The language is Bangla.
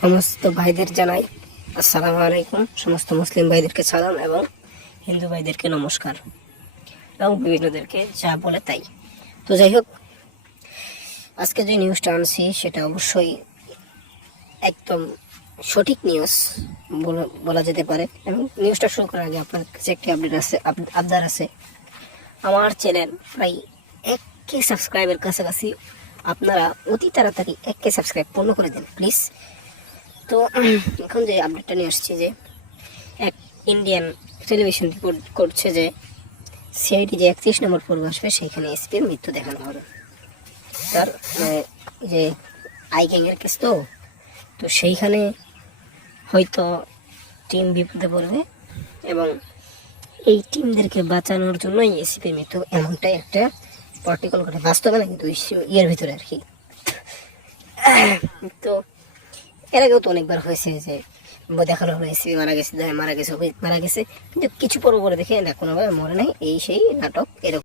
সমস্ত ভাইদের জানাই আসসালামু আলাইকুম। সমস্ত মুসলিম ভাইদেরকে সালাম এবং হিন্দু ভাইদেরকে নমস্কার এবং বিভিন্নদেরকে যা বলে তাই। তো যাই হোক, আজকে যে নিউজটা আনছি সেটা অবশ্যই একদম সঠিক নিউজ বলা যেতে পারে। এবং নিউজটা শুরু করার আগে আপনার কাছে একটি আবদার আছে। আমার চ্যানেল প্রায় 1K সাবস্ক্রাইবের কাছাকাছি, আপনারা অতি তাড়াতাড়ি 1K সাবস্ক্রাইব পূর্ণ করে দেন প্লিজ। তো এখন যে আপডেটটা নিয়ে আসছি যে এক ইন্ডিয়ান টেলিভিশন রিপোর্ট করছে যে সিআইডি যে 31 নম্বর পর্ব আসবে সেইখানে এসপির মৃত্যু দেখানো হবে। তার যে আই গ্যাংয়ের কেস তো সেইখানে হয়তো টিম বিপদে পড়বে এবং এই টিমদেরকে বাঁচানোর জন্যই এসপির মৃত্যু, এমনটাই একটা পার্টিকুলার করে বাস্তবে না, কিন্তু ইয়ের ভিতরে আর কি। তো এর আগেও তো অনেকবার হয়েছে যে দেখানো হলো এসপি মারা গেছে, কিন্তু কিছু পর্ব করে দেখে না কোনোভাবে মরে নাই, এই সেই নাটক এরকম।